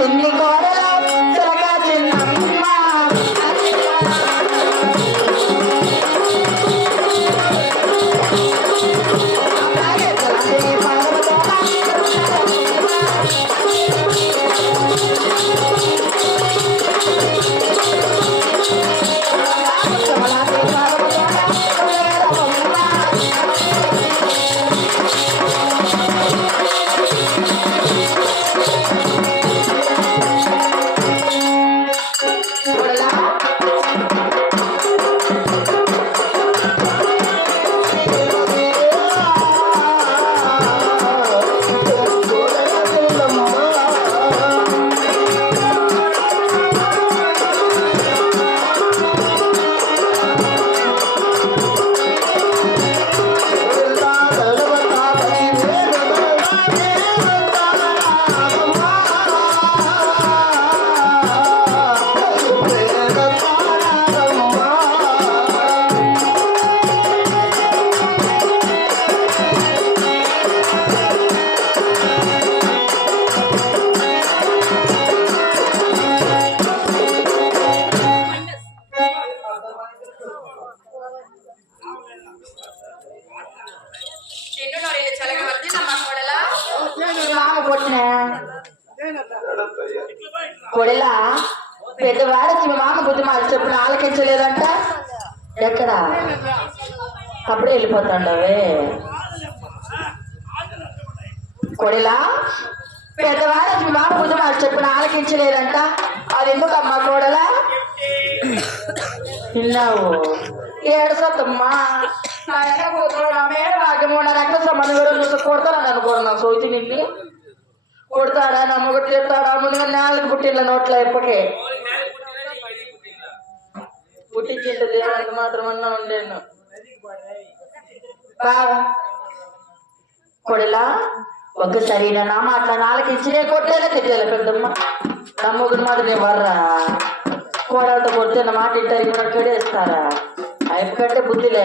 చిన్ని కోడల కొడలా పెద్దవాడు మీ మామ బుద్ధి మాట చెప్పిన ఆలకించలేదంట? ఎక్కడ? అప్పుడే వెళ్ళిపోతాండవే. కొడలా పెద్దవాడు మీ మామ బుద్ధి మాట చెప్పిన ఆలకించలేదంట. అది ఎందుకమ్మా కోడలా? విన్నావు? ఏడసత్తమ్మా నా ఎక్కడ కూతురు నా మేడ భాగ్యము నా రక్త సంబంధం కూడా చూసి కొడతానని అనుకున్నా సోచి నిన్ను. కొడతాడా నా చెప్తాడా ముందుగా నాలుగు పుట్టిన నోట్ల ఇప్పటికే. పుట్టించింటే దేవునికి మాత్రం అన్నా ఉండేను బాగా. కొడలా ఒక్కసారి నా నా నాలుగు ఇచ్చినే కొట్టేలా తిట్టాలి పెద్దమ్మ. నా మాట నేను వర్రా. కోడలతో కొడితే నా మాట ఇంటారు ఇక్కడ కడేస్తారా? అయిపోయి బుద్ధిలే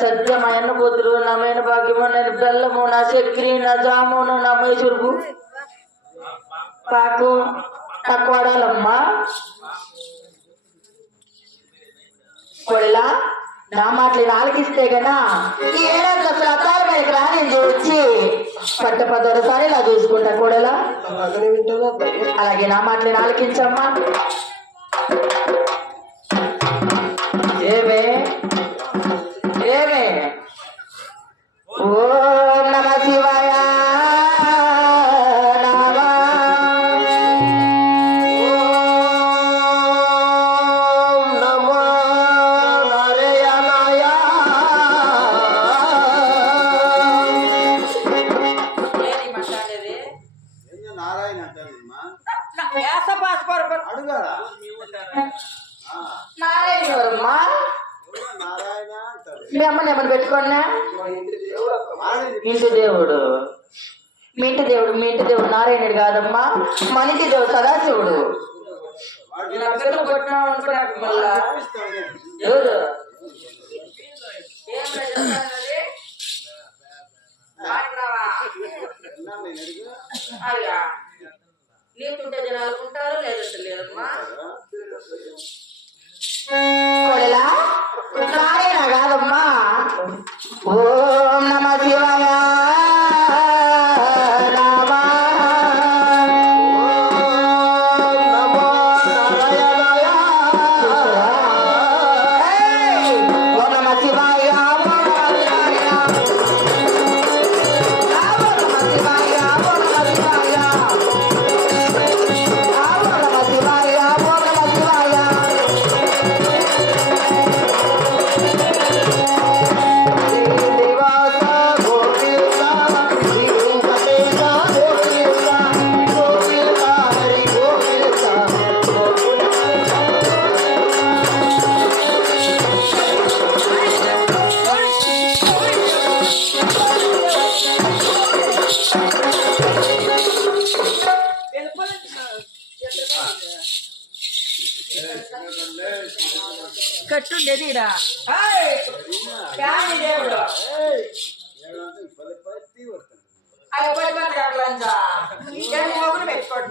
సత్యం అన్న బుద్ధులు నా మేన భాగ్యము నేను బెల్లము నా చక్కెర నా జామును నా మైసూరుపు పాకు నా కోడాలమ్మా కొడలా నా మాటలు ఆలకిస్తే గనా ఈ ఏడాది అసలు మీదకి రాని వచ్చి పట్ట పదొరసారి ఇలా చూసుకుంటా కొడలా. అలాగే నా మాటలు ఆలకించమ్మా మీ అమ్మని ఎవరు పెట్టుకున్నా ఇంటి దేవుడు. మీ ఇంటి దేవుడు మీ ఇంటి దేవుడు నారాయణుడు కాదమ్మా. మనిషి దేవుడు సదాశివుడు. ఎవరు? నీకుంటే జనాలు ఉంటారు లేదంటే లేదమ్మా నారాయణ కాదమ్మా ఓం నమ శివ దేవుడు. అది పది మంది అట్లంతా. ఏం మొగుడు పెట్టుకోడు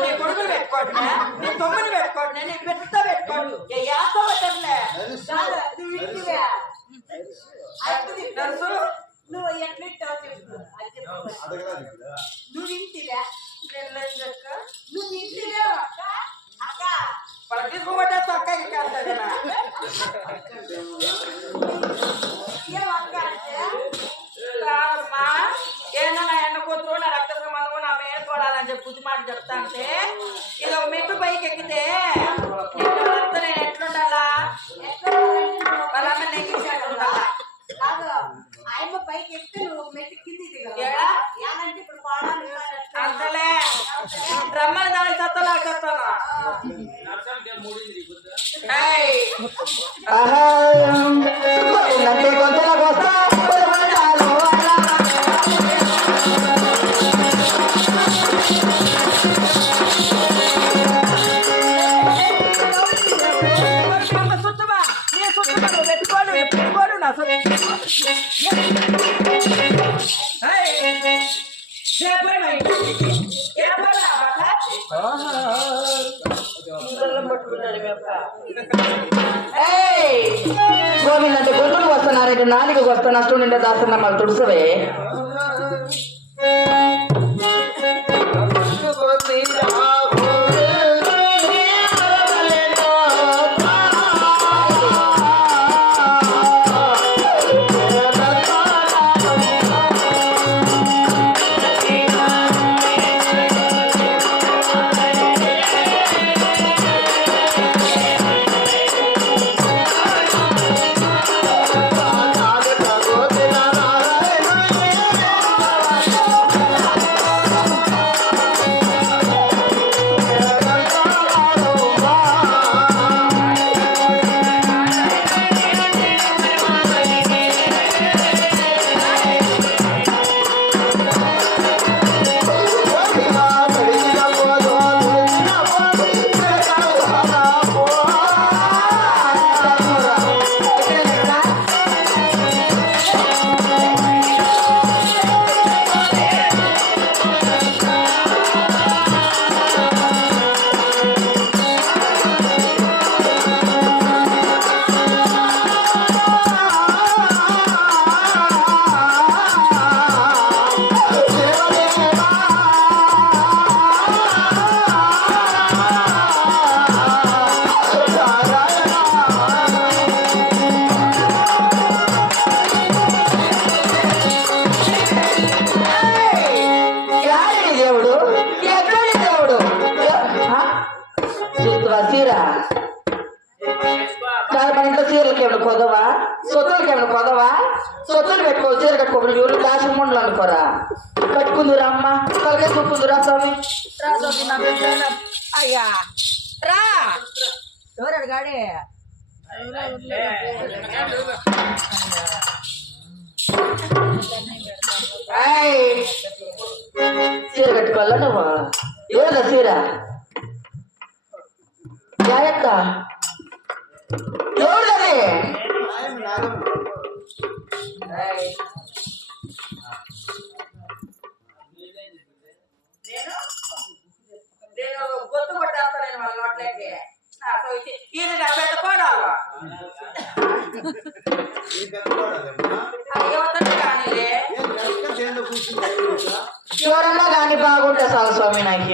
నీ కొడుకులు పెట్టుకోండి నీ తమ్ముని పెట్టుకోండి నీ బిడ్డ పెట్టుకోండి. యాతో పెట్టండి. నర్సు. నువ్వు ఇప్పుడు. నువ్వు నువ్వు చూడాలని చెప్పి బుద్ధి మాట చెప్తా అంటే ఇది ఒక మెట్టు పైకి ఎక్కితే నేను అంతా నేను ఎట్లుండాలా ఎక్కడ ఉండాలంటే నువ్వు వాళ్ళ అమ్మ నెగ్గించాడు ఆయమ్మ పైకి ఎక్కితే నువ్వు మెట్టు కింది దిగవు. ఏడా? ఏనంటే ఇప్పుడు పాడాలి అంతలే. బ్రహ్మని దానికి సత్తలా ఆహా, నువ్వు పెట్టుకోను, పెట్టుకోను నా సుత్తమా. గోవిందంటే గొంతులకు వస్తున్నారంటే నాలుగు వస్తున్నా స్టూడెంట్ దాస్తున్నా మళ్ళీ తుడుసవే కట్టుకుందురా అమ్మ తలకే చూపుకుందురా స్వామి రా స్వామి, నా బిడ్డ. అయ్యా రా ఎవరాడు గాడి! చీర కట్టుకోవాలా నువ్వు ఏదా చీర జాగ్రత్త ఎవరిది ఎవరన్నా కానీ బాగుంటే చాలు స్వామి నాకు